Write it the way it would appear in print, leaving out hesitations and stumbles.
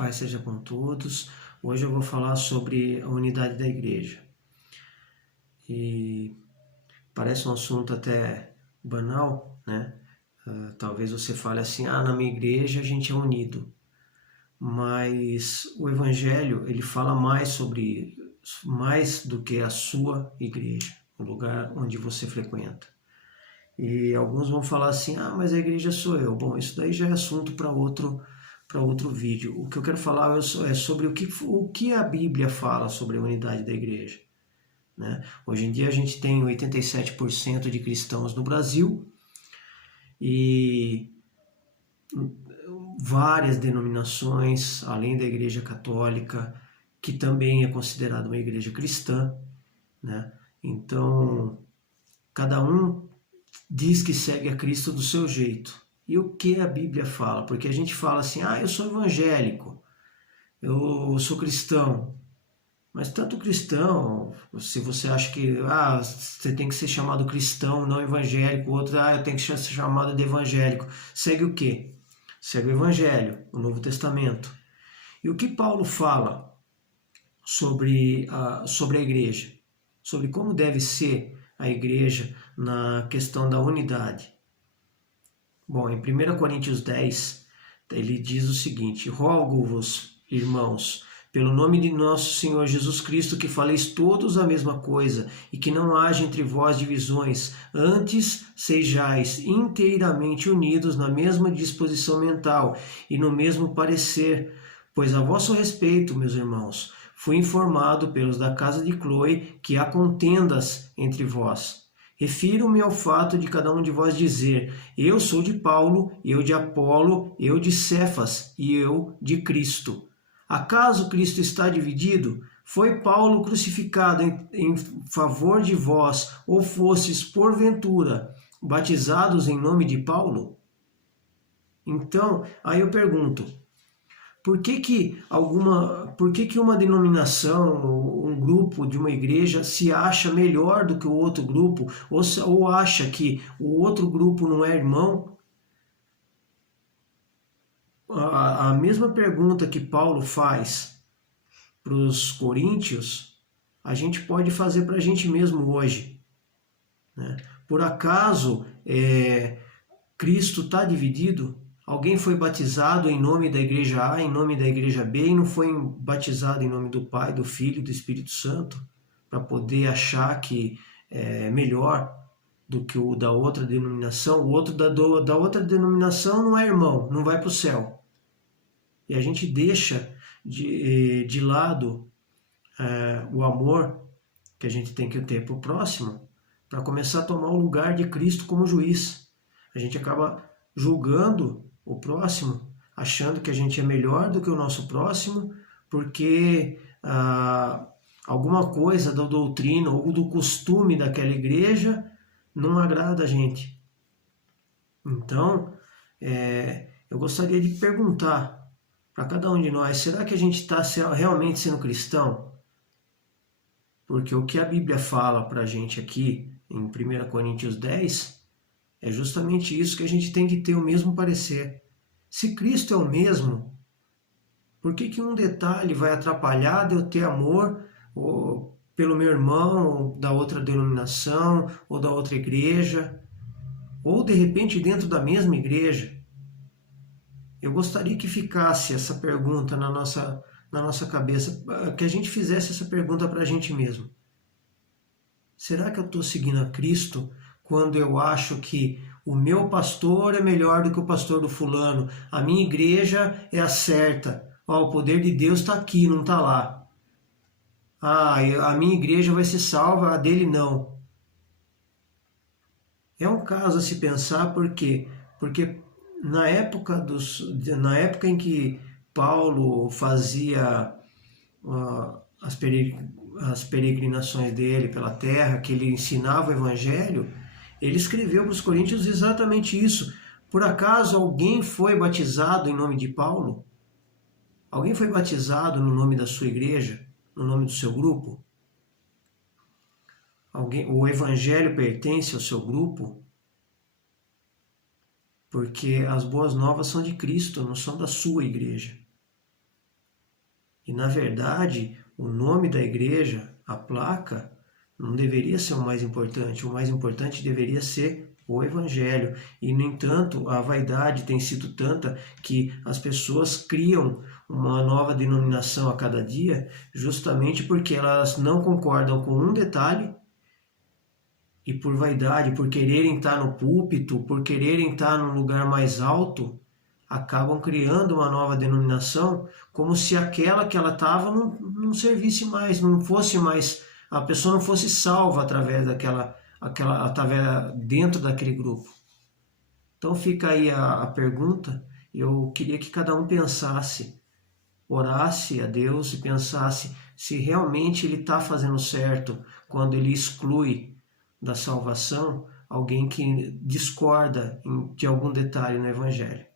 Paz seja com todos. Hoje eu vou falar sobre a unidade da igreja. E parece um assunto até banal, né? Talvez você fale assim, na minha igreja a gente é unido. Mas o Evangelho, ele fala mais do que a sua igreja, o lugar onde você frequenta. E alguns vão falar assim, mas a igreja sou eu. Bom, isso daí já é assunto para outro vídeo. O que eu quero falar é sobre o que a Bíblia fala sobre a unidade da igreja. Né? Hoje em dia a gente tem 87% de cristãos no Brasil e várias denominações, além da igreja católica, que também é considerada uma igreja cristã. Né? Então, cada um diz que segue a Cristo do seu jeito. E o que a Bíblia fala? Porque a gente fala assim, eu sou evangélico, eu sou cristão. Mas tanto cristão, se você acha que você tem que ser chamado cristão, não evangélico, outro, eu tenho que ser chamado de evangélico. Segue o quê? Segue o Evangelho, o Novo Testamento. E o que Paulo fala sobre a igreja? Sobre como deve ser a igreja na questão da unidade. Bom, em 1 Coríntios 10, ele diz o seguinte: rogo-vos, irmãos, pelo nome de nosso Senhor Jesus Cristo, que faleis todos a mesma coisa, e que não haja entre vós divisões, antes sejais inteiramente unidos na mesma disposição mental e no mesmo parecer, pois a vosso respeito, meus irmãos, fui informado pelos da casa de Cloe que há contendas entre vós. Refiro-me ao fato de cada um de vós dizer, eu sou de Paulo, eu de Apolo, eu de Cefas e eu de Cristo. Acaso Cristo está dividido? Foi Paulo crucificado em favor de vós, ou fostes, porventura, batizados em nome de Paulo? Então, aí eu pergunto, por que uma denominação, um grupo de uma igreja se acha melhor do que o outro grupo, ou acha que o outro grupo não é irmão? A mesma pergunta que Paulo faz para os coríntios, a gente pode fazer para a gente mesmo hoje. Né? Por acaso Cristo está dividido? Alguém foi batizado em nome da igreja A, em nome da igreja B, e não foi batizado em nome do Pai, do Filho e do Espírito Santo, para poder achar que é melhor do que o da outra denominação? O outro da outra denominação não é irmão, não vai para o céu. E a gente deixa de lado o amor que a gente tem que ter para o próximo, para começar a tomar o lugar de Cristo como juiz. A gente acaba julgando o próximo, achando que a gente é melhor do que o nosso próximo, porque alguma coisa da doutrina ou do costume daquela igreja não agrada a gente. Então, eu gostaria de perguntar para cada um de nós, será que a gente está realmente sendo cristão? Porque o que a Bíblia fala para a gente aqui, em 1 Coríntios 10, é justamente isso, que a gente tem que ter o mesmo parecer. Se Cristo é o mesmo, por que um detalhe vai atrapalhar de eu ter amor pelo meu irmão, ou da outra denominação, ou da outra igreja, ou de repente dentro da mesma igreja? Eu gostaria que ficasse essa pergunta na nossa cabeça, que a gente fizesse essa pergunta para a gente mesmo. Será que eu estou seguindo a Cristo quando eu acho que o meu pastor é melhor do que o pastor do fulano, a minha igreja é a certa, o poder de Deus está aqui, não está lá. A minha igreja vai ser salva, a dele não. É um caso a se pensar, porque na época em que Paulo fazia as peregrinações dele pela terra, que ele ensinava o Evangelho, ele escreveu para os coríntios exatamente isso. Por acaso alguém foi batizado em nome de Paulo? Alguém foi batizado no nome da sua igreja? No nome do seu grupo? O Evangelho pertence ao seu grupo? Porque as boas novas são de Cristo, não são da sua igreja. E, na verdade, o nome da igreja, a placa, não deveria ser o mais importante. O mais importante deveria ser o Evangelho. E, no entanto, a vaidade tem sido tanta que as pessoas criam uma nova denominação a cada dia, justamente porque elas não concordam com um detalhe e por vaidade, por quererem estar no púlpito, por quererem estar num lugar mais alto, acabam criando uma nova denominação, como se aquela que ela estava não servisse mais, não fosse mais, a pessoa não fosse salva através através dentro daquele grupo. Então fica aí a pergunta. Eu queria que cada um pensasse, orasse a Deus e pensasse se realmente ele está fazendo certo quando ele exclui da salvação alguém que discorda de algum detalhe no Evangelho.